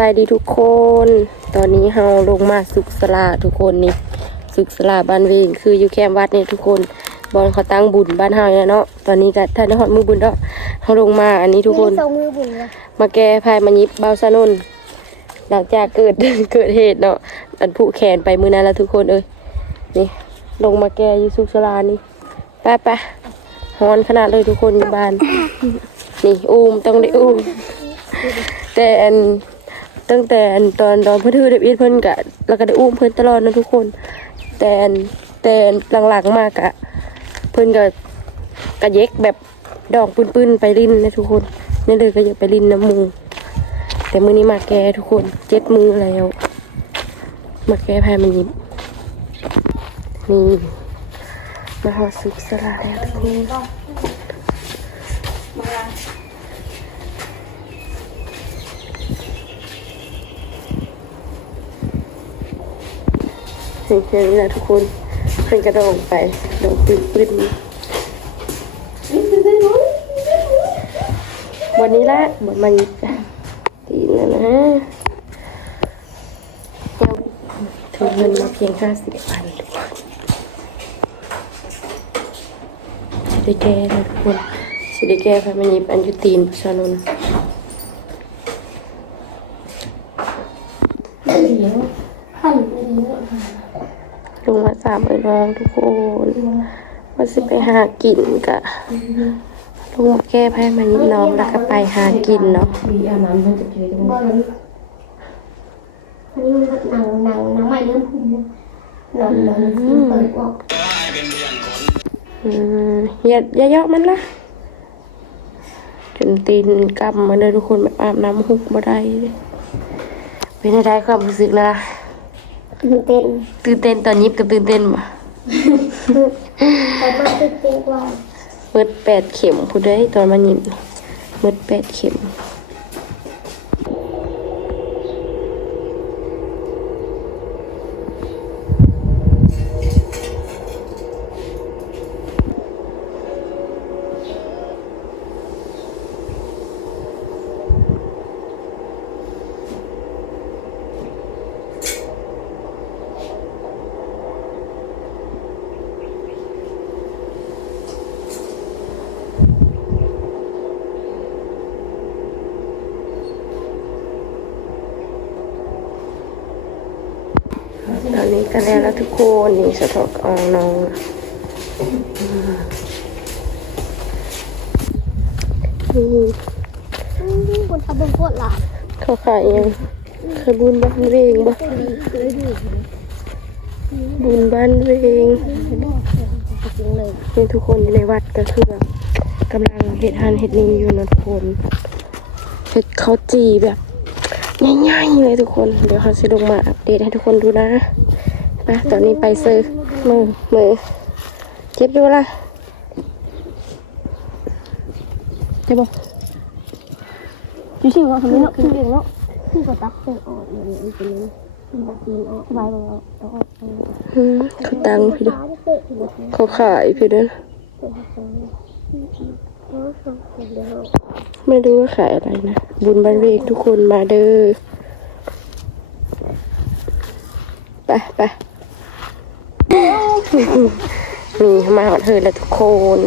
บายดีทุกคน ตอนนี้เฮาลงมาสุกสลาทุกคนนี่สุกสลาบ้านเวงคืออยู่แคมป์วัดนี่ทุกคนบอลเขาตั้งบุญบ้านเฮาเนี่ยเนาะตอนนี้ก็ท่านได้ฮอดมือบุญแล้วเฮาลงมาอันนี้ทุกคนส่งมือบุญวะมาแก้พายมายิบเบาซะนนหลังจากเกิดเกิดเหตุเนาะอันผู้แขนไปมือนั้นแล้วทุกคนเอ้ยนี่ลงมาแก้อยูสุกสลานี่ไปไปฮอนขนาดเลยทุกคนอยู่บ้านนี่อุ้มต้องได้อุ้มแต่อัน ตั้งแต่ตอนตอนเพื่อนถือเด็กเพิ่อนกะแล้วก็ได้อุ้มเพิ่อนตลอดนะทุกคน แต่แต่หลังๆมากอะเพิ่อนก็กระเย็กแบบดอกปืนๆไปรินนะทุกคนนี่เลยก็อยากไปรินน้ำมูแต่มือนี้มาแกทุกคนเจ็ดมือแล้ว มาแกแพายมันยิบนี่มาหอดซุปสลัดแล้วทุกคน เห็น แค่นี้นะทุกคนเป็นกระโดงไปโดงปืนปืนวันนี้ละบนมันตีนะนะยังถึงเงินมาเพียงห้าสิบพันทุกคนสิได้แก้นะทุกคนสิได้แก้พามันยิบอันยุตีนประชาชน ขันดีเนาะลงมาสามเอ้ยน้องทุกคนว่าสิไปหากินกะลงมาแก้ไพ่มันนิดน้องแล้วก็ไปหากินเนาะมีอาบน้ำมันจะเจอตรงบอลอันนี้มันหนังหนังหนังใหม่เริ่มพุ่งนะหนังหนังที่เปิดออกอืมอย่าอย่าเยาะมันละจนตีนกำมาเลยทุกคนแบบอาบน้ำหุบบ่ได้เลยเป็นอะไรความรู้สึกนะล่ะ ตื่นเต้นตื่นเต้นตอนยิบกับตื่นเต้นบ่แต่มาตื่นเต้นกว่าเมิดแปดเข็มพูดได้ตอนมันยิบเมิดแปดเข็ม ตอนแล้วทุกคนนี่สะทอกอองน้องนี่คนทำบุญโคตรหลายเขาขายยังขายบุญบ้านเวงบ่บุญบ้านเวงจริงเลยนี่ทุกคนในวัดก็คือแบบกำลังเห็ดหันเห็ดนี้อยู่นะทุกคนเห็ดเขาจีแบบง่ายๆเลยทุกคน เดี๋ยวเขาจะลงมาอัปเดตให้ทุกคนดูนะ ไปตอนนี้ไปซื้อมือมือเจ็บอยู่ล่ะเจ็บบ่จริงๆว่าทำไมเนาะขึ้นเองเนาะขึ้นก็ตักเป็นออกอย่างนี้เป็นนี้ขึ้นก็กินออกสบายเลยเอาออกเอาออกอืมเขาตังพี่เด้อขาเตะที่รถเนี่ยเขาขายพี่เด้อเตะให้ฟังเนาะสองคนเดียวไม่รู้ว่าขายอะไรนะ บุญบ้านเวกทุกคนมาเด้อไปไป นี่มาหอดเธอแล้วทุกคน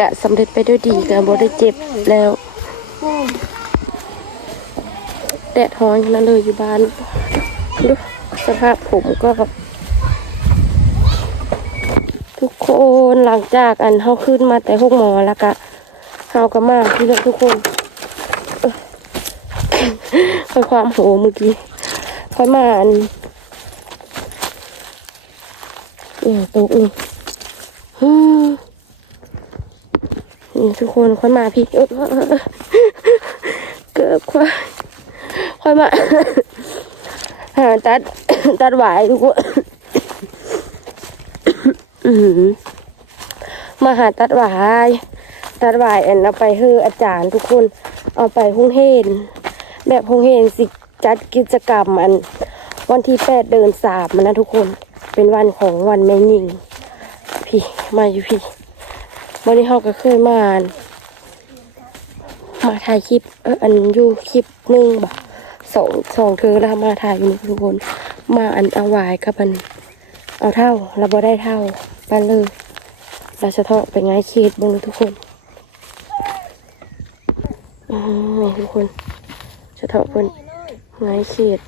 กะสำเร็จไปด้วยดีกะบ่ได้เจ็บแล้วแดดฮ้อนขนาดเลยอยู่บ้านดูสภาพผมก็ ทุกคนหลังจากอันเฮาขึ้นมาแต่ห้องหมอแล้วก็เฮาก็มาพี่น้องทุกคนค่อยความโหเมื่อกี้ค่อยมาอัน เนี่ยตกนี่ฮึ่มนี่ทุกคนค่อยมาพี่เกือบค่อยค่อยมาหาตัดตัดหวายทุกคนมาหาตัดหวายตัดหวายแอนเอาไปให้อาจารย์ทุกคนเอาไปห้องเฮนแบบห้องเฮนสิจัดกิจกรรมอัน วันที่แปดเดินสาบมันนะทุกคน เป็นวันของวันแม่หญิง พี่มาอยู่พี่วันนี้เขาก็เคยมามาถ่ายคลิปเอออันอยู่คลิปหนึ่งบ่สองสองเธอแล้วมาถ่ายอยู่นี่ทุกคนมาอันเอาวายกับอันเอาเท่าเราบ่ได้เท่าไปเลยเราจะเทาะเป็นไงเขตเบงเลยทุกคนอืมทุกคนจะเทาะเป็นไงเขต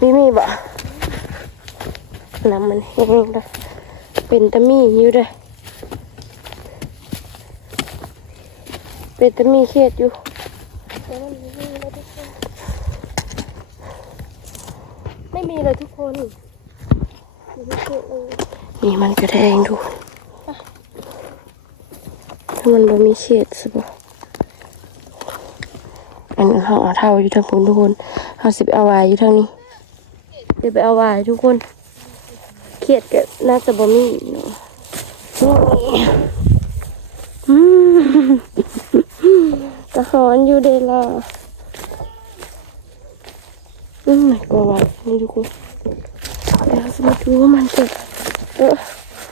มีมีบ่ น้ำมันแห้งแล้วเป็นตะมีอยู่เด้อเป็นตะมีเขตอยู่ไม่มีเลยทุกคนนี่มันกระแทงดูถ้ามันบ่มีเขตสิบ่อันนั้นเขาเอาเท่าอยู่ทางพุนทุกคนเขาสิไปเอาไว้อยู่ทางนี้เดี๋ยวไปเอาไว้ทุกคน เขียดก็น่าจะบ่มีเนาะนี่กระหอนอยู่เดล่ะอืมก็ไว้นี่ทุกคนเดี๋ยวจะมาดูว่ามันจะเออ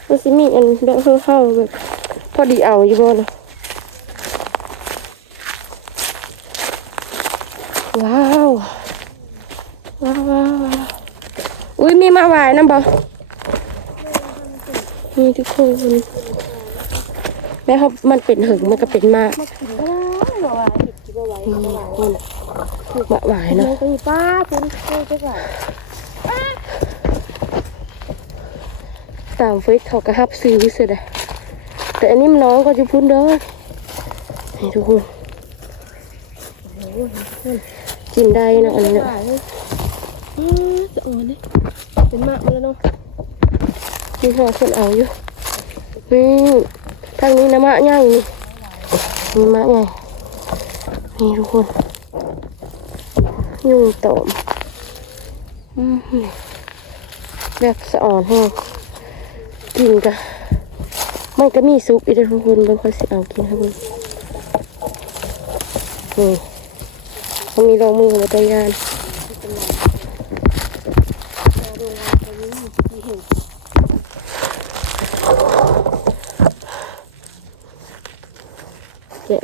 มันสิมีอันแบบเข้าๆแบบพอดีเอาอยู่บ่นะว้าว ว้าวว้าวอุ้ยมีมาหวายน้ำบ่ นี่ทุกคนแม่เขามันเป็นหึงมันก็เป็นมากมากินก็ได้หรอวะเห็ดกินบ่ไหวอืมบ่ไหวนี่น่ะหวายเนาะตีป้าเป็นเจ้าเจ้าก่อนตามเฟซเขาก็ฮับซื้อเสียดายแต่อันนี้มันน้องก็จะพูดเด้อนี่ทุกคนกินได้นะอันนี้เนี่ยอืมจะอ่อนเลยเป็นมากมาแล้วเนาะ นี่เราคนเอาอยู่นี่ทางนี้นะมะใหญ่นี่นี่มะใหญ่นี่ทุกคนยุ่งตอมแบบสะอ่อนแห้งกินกะมันก็มีซุปอีกทุกคนบิ่งค่อยสิเอากินครับเบิ่งนี่เขามีรองมือมาตยาน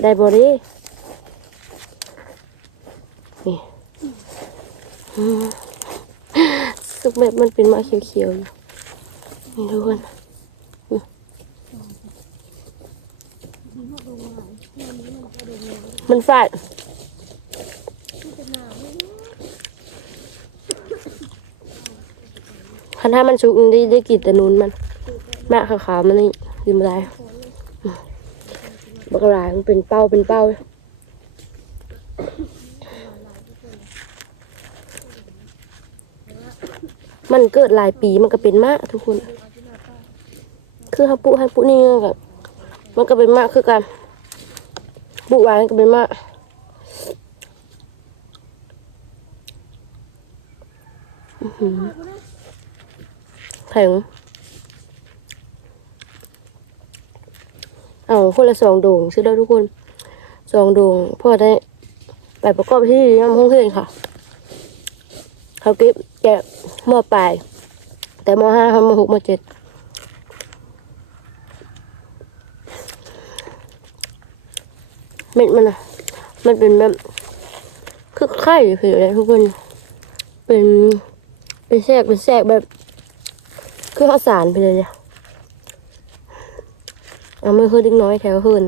ได้บ่เดินี่อืมสุกแบบมันเป็นมาเขียวๆอยู่นี่ทุกคนมันฟาดคันถ้ามันชุกได้ได้กลิ่นต่นูนมันแม่ขาวๆมันนี่กินไม่ได้ บักหลายมันเป็นเป้าเป็นเป้ามันเกิดหลายปีมันก็เป็นมากทุกคน คือเขาปลูกให้ปลูกนี่ก็มันก็เป็นมากคือกันปลูกไว้มันก็เป็นมากแข็ง เอา คนละสองโด่งซื้อได้ทุกคนสองโด่งพ่อได้ไปประกอบที่น้ำห้องเพื่อนค่ะ เขาเก็บแกะมอปลายแต่มห้าเขามาหกมาเจ็ดเม็ดมันอะมันเป็นแบบคือไข่คืออะไรทุกคน เป็นเป็นแทรกเป็นแทรกแบบ คือข้าวสารไปเลยเนี่ย เอามือคือเด็กน้อยแถวหืน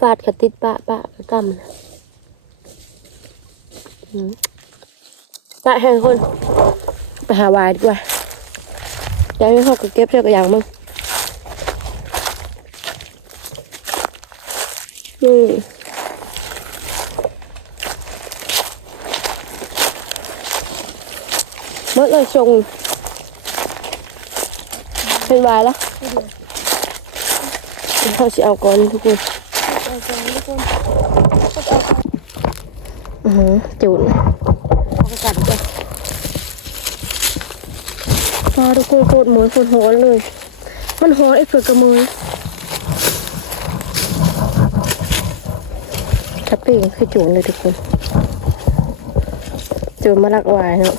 ฟาดกระติดปะปะกระกำนะอืมปะให้คนไปหาวายดีกว่าเดี๋ยวให้เขาก็เก็บเชือกอย่างมึงนี่ เมื่อเลยชงเป็นวายแล้วเดี๋ยวเขาจะเอาก่อนทุกคนเอาไปทุกคนอือหือจูนเอากระกัดไปพอทุกคนโคตรหมวยโคตรหอนเลย มันหอนไอ้เผือกกระมือทับปีกคือจูนเลยทุกคนจูนมาลักวายเนาะ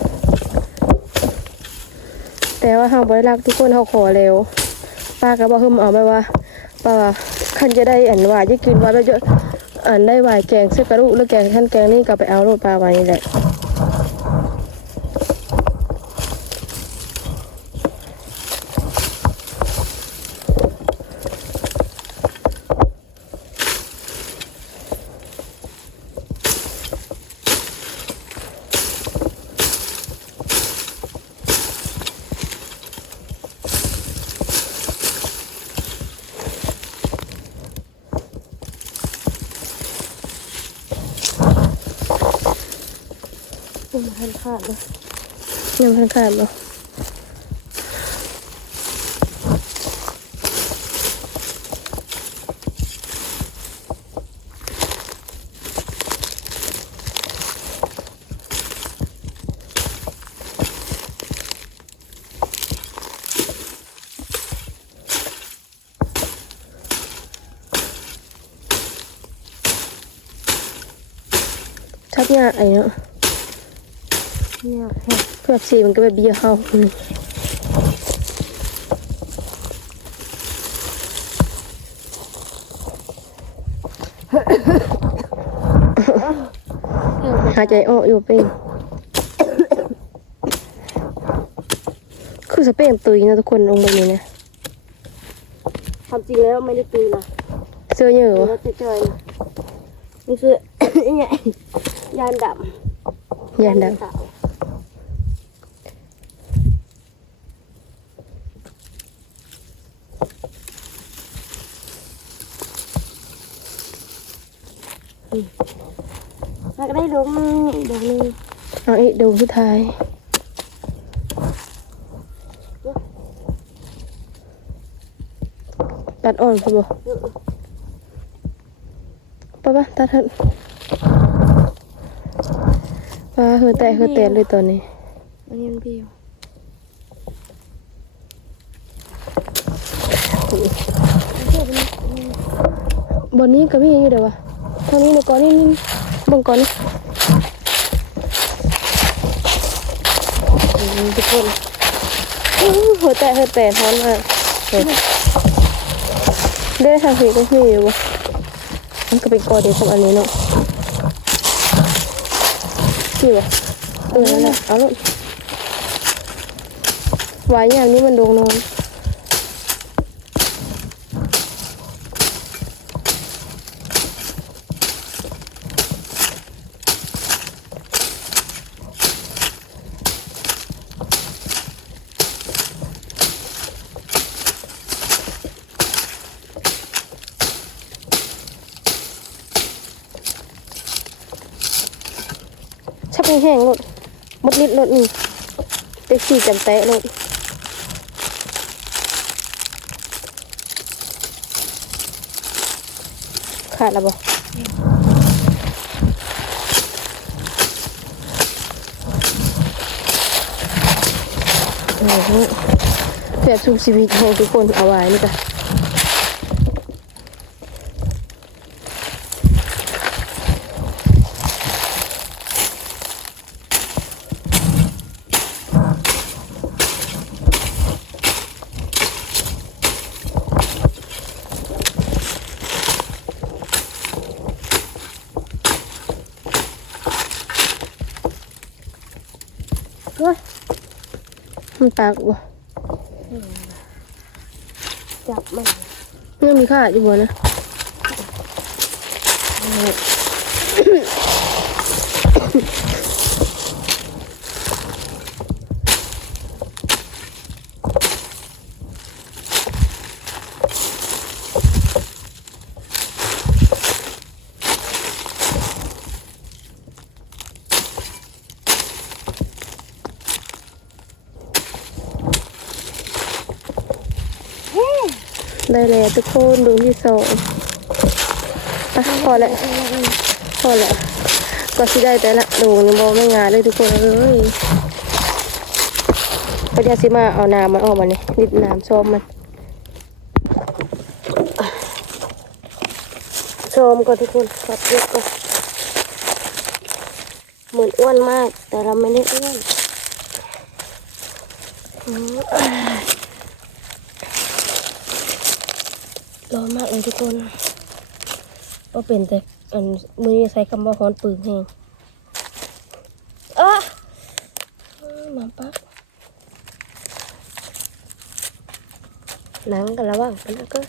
แต่ว่าเฮาบ่ได้รักทุกคนเฮาขอแล้วป้าก็บอกเพิ่มเอาไปว่าป้าว่าคันจะได้อันว่าจะกินว่าเราจะอันได้วายแกงเสกกระดูกหรือแกงขั้นแกงนี่ก็ไปเอาโรดปลาไว้นี่แหละ ขาดเลยยังไม่ทันขาดเลยชักยากไอ้เนาะ เนี่ยเพื่อสีมันก็แบบเบี้ยเข้าอืมหายใจออกอยู่เป็นคือสเปนตุยนะทุกคนลงแบบนี้นะความจริงแล้วไม่ได้ตีนะเสื้อเยอะแล้ววะจะเจอนี่คือเนี่ยยานดำยันดัง แล้วก็ได้ดวงหนึงอีกดวงหนึงเอาอีกดูสุดท้ายตัดอ่อนพอบ่ปะปะตัดเถอะป้าเฮือแต่เฮือแต่เลยตอนนี้อันนี้มันเบี้ยวบนนี้ก็มีอยู่เดี๋ยววะ ทางนี้ในก่อนนี่นี่บังก่อนนี่ทุกคนอื้อเฮือแต่เฮือแต่ท้อนมากเฮ้ยได้ทางผีก็มีอยู่วะมันก็เป็นกอเดียวกับอันนี้เนาะนี่วะเออนั่นแหละเอาลูกไว้อย่างนี้มันโดงนอน ชักแห้งๆรถมดนิดรถนี่ไปขี่จำแตะรถขาดแล้วบ่โอ้โหแบบสุขชีวิตของทุกคนเอาไว้นี่จ้ะ โอ้ยมันปากบ่จับมันยังมีขาดอยู่บ่นะได้แล้ว ทุกคนดูที่สองอะพอแล้วพอแล้วก็สิได้แต่ละดูนี่บ่ไม่งานเลยทุกคนเอ้ยก็จะสิมาเอาน้ำมันออกมานี่นิดน้ำส้มมันส้มก่อนทุกคนขับเยอะก่อนเหมือนอ้วนมาก แต่เราไม่ได้อ้วนอืม ร้อนมากเลยทุกคนก็เป็นแต่อันมือใช้คำว่าฮ้อนปืนแห้งอะน้ำปักหนังกันระว่างกันนะก็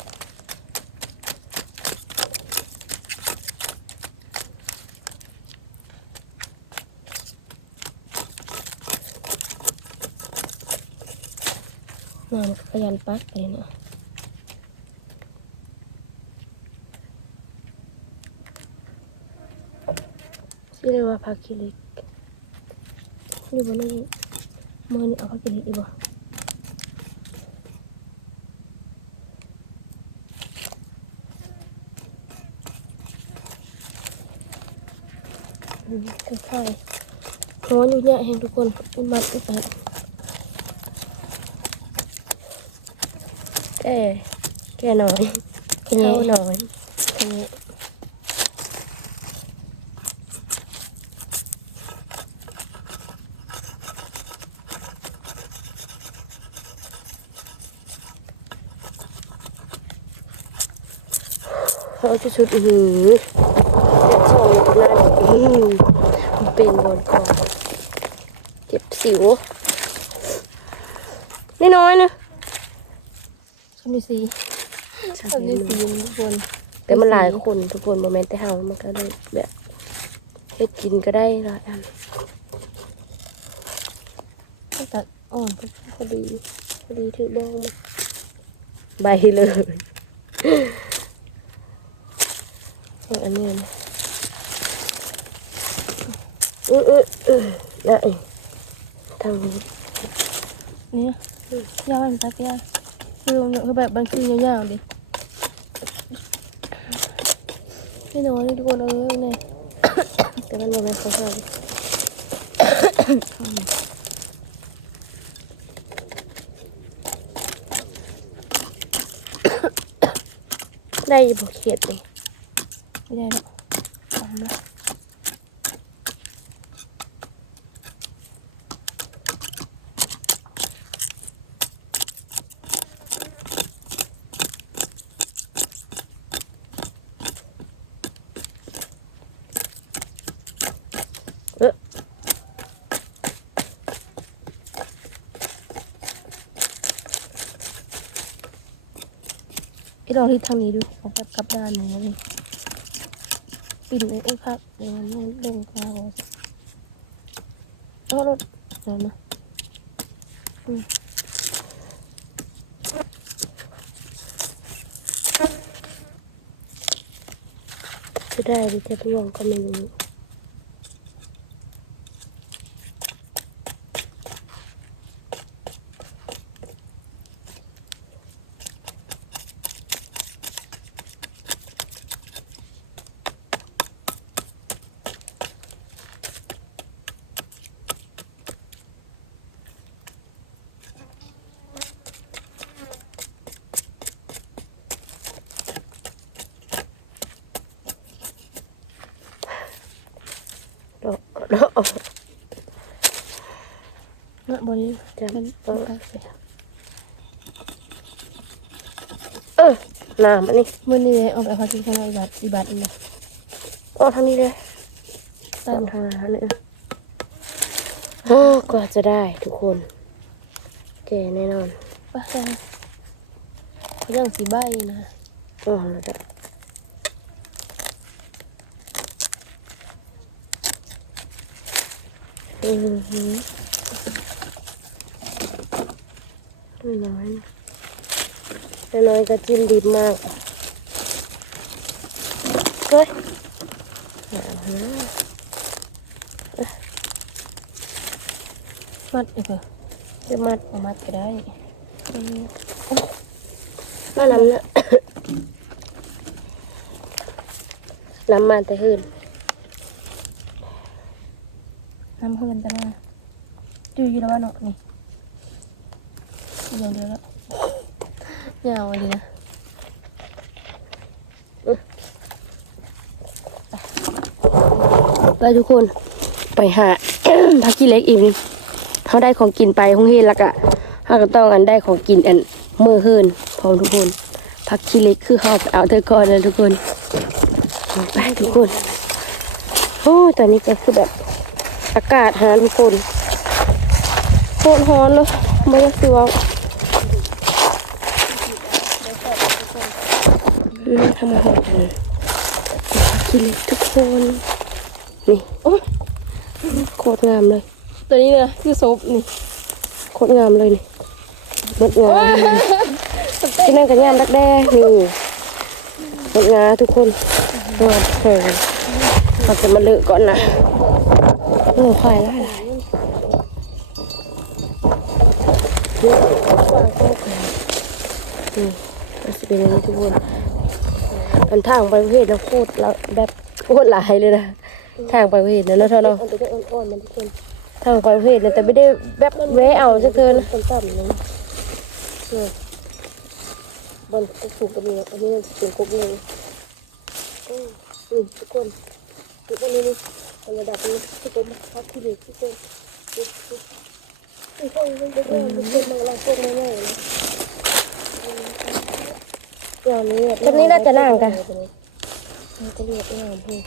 น้ำขยันปักไปเนาะ ชื่อเรียกว่าพักคิลิกอยู่บนนี้มือนี่เอาพักคิลิกอีกบ่อืมค่อยๆร้อนอยู่เนี่ยเห็นทุกคนอุมันอุปัดแก่แก่หน่อยเข้าหน่อยแค่นี้ เขาจะชุดอือหือเจ็บสองอยู่ตรงนั้นเป็นบนคอเจ็บสิวนี่น้อยนะชมีสีชมีสีทุกคนแต่มันหลายคนทุกคนโมเมนต์แต่เฮามันก็เลยแบบเฮ็ดกินก็ได้หลายอันตั้งแต่อ่อนพอดีพอดีถือบ้องใบเลยเอันนี้นะเออเออเออได้ทางนี้เนี่ยาวมันตักยาวคือคือแบบบางทียาวๆดิไม่น้อยทุกคนเออเนี่ยแต่มันโมเมนต์ของเราได้บอกเขียดเลย ไม่ได้หรอกทำละเออไอ้ลองที่ทางนี้ดูของแบบกลับด้านนึ่งเลย ปิ่นไอ้พักเดี๋ยวมันลงกาวเอารถเดี๋ยวนะจะได้หรือจะร่วงก็ไม่รู้ เนาะเนาะเนาะบนนี้จะมันเอต้องอการไปเออน้ำอันนี้มื่อนี้เอาไปพักที่ข้างในอีบัตอีบัตนี่นะอ๋อทางนี้เลยตาตามมทางนั้นเลยโอ้กว่าจะได้ทุกคนแก่แน่นอนปะจ้าเขายังสีใบนะอ๋อแล้วจะ อือหือน้อยนะแต่น้อยก็จิ้มดิบมากเฮ้ยหนาวนะมัดอีกเหรอจะมัดเอามัดก็ได้มาน้ำนะน้ำมาแต่หืน น้ำเพื่อนแต่ละดูอยู่แล้วว่าเนาะนี่อย่างเดียวแล้วยาวเลยนะไปทุกคนไปหาพักกี้เล็กอีกนี่เขาได้ของกินไปห้องเฮนแล้วก็เขาก็ต้องอันได้ของกินอันมือหืนพร้อมทุกคนผักขี้เล็กคือเขาเอาเธอก่อนนะทุกคนไปทุกคนโอ้ตอนนี้ก็คือแบบ อากาศหาทุกคนโคตรร้อนเลยไม่อยากสิเว่าอืมทำมาหอมเลยกินเลยทุกคน นี่โอ้โคตรงามเลย ตัวนี้นะคือซบนี่โคตรงามเลยนี่เบิดงามที่นั่นก็งามดักแด้นี่เบิดงาทุกคนงามเฮ้ยเราจะมาเลือกก่อนนะ โอ้ควายไล่ละนี่มันจะเป็นอย่างนี้ทุกคนอันทางไปประเทศเราโคตรเราแบบโคตรหลายเลยนะทางไปประเทศนะเนาะเท่าเนาะอันตัวอ่อนๆมันทุกคนทางไปประเทศนี่ยแต่ไม่ได้แบบแวะเอาสักเกินนต่ำๆนึงบอลสูงกว่านี้อันนี้สูงกว่านี้อืมอืมทุกคนทุกคนนี่ ทุกคนมาเราพวกแม่ๆนะอย่างนี้แบบนี้น่าจะนั่งกันมันก็เรียกง่ายพี่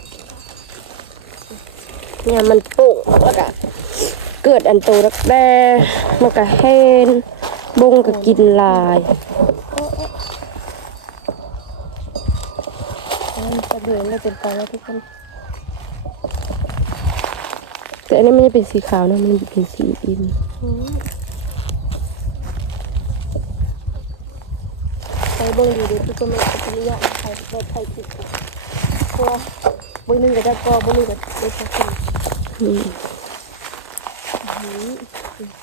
เนี่ยมันโป่งแล้วก็เกิดอันโตรักแด้มันก็เห็นบงก็กินลายมันจะเบื่อไม่เป็นตอนแล้วทุกคน แต่อันนี้มันจะเป็นสีขาวนะ มันจะเป็นสีอินใช้เบิ้งดีๆทุกคนมันเป็นระยะไทยแบบไทยติดเพราะว่าเบิ้งนึงก็จะก็เบิ้งนึงก็ได้สักคนอืม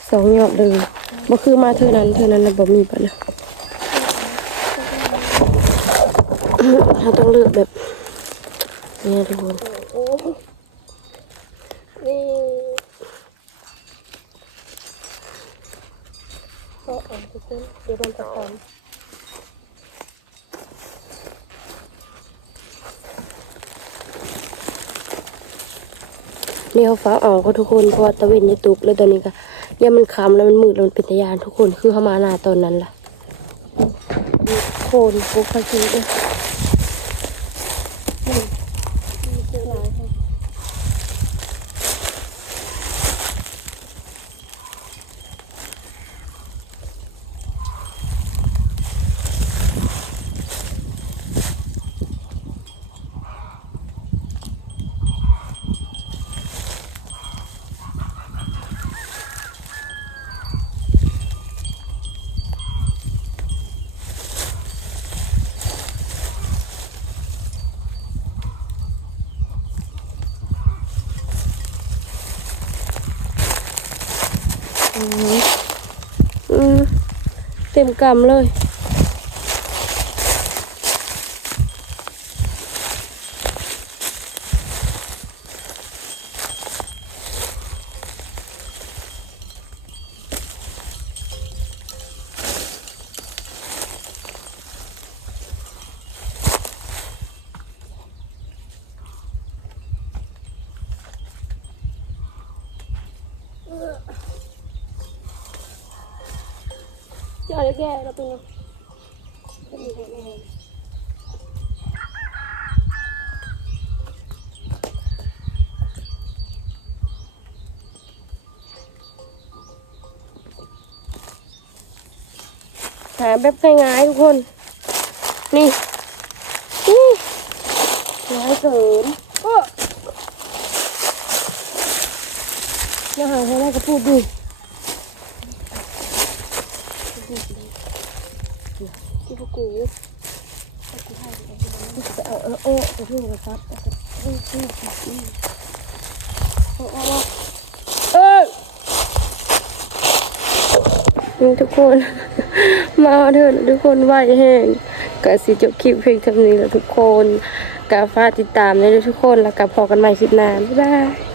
สองยอดเลยบ่คือมาเท่านั้นเท่านั้นแล้วบ่มีปะนะเราต้องเลือกแบบนี้ทุกคน โอ้นี่ก็อ่านทุกคนเดี๋ยวโดนตะกอนนี่เขาฟ้าเอาก็ทุกคนเพราะว่าตะเวนจะตกแล้วตอนนี้ก็เนี่ยมันคำแล้วมันมืดแล้วมันเป็นตะยานทุกคนคือเขามาหน้าตอนนั้นล่ะโคนปุ๊กขาคิดเลย มีเจอหลายค่ะ อืม เต็มกำเลย เจออะไรแก่เราเป็นไง หาแบบง่ายๆทุกคน นี่นี่ง่ายเกินก็อย่าหาให้แม่ก็พูดดิที่พวกกูจะเอาเออโอ้จะพูดเลยครับเออนี่ทุกคน มาเถอะทุกคนไหวแห้งก็สิจบคลิปเพลงทำนี้แล้วทุกคนกาฟ้าติดตามได้ด้วยทุกคนแล้วก็พอกันใหม่คลิปหน้าบ๊ายบาย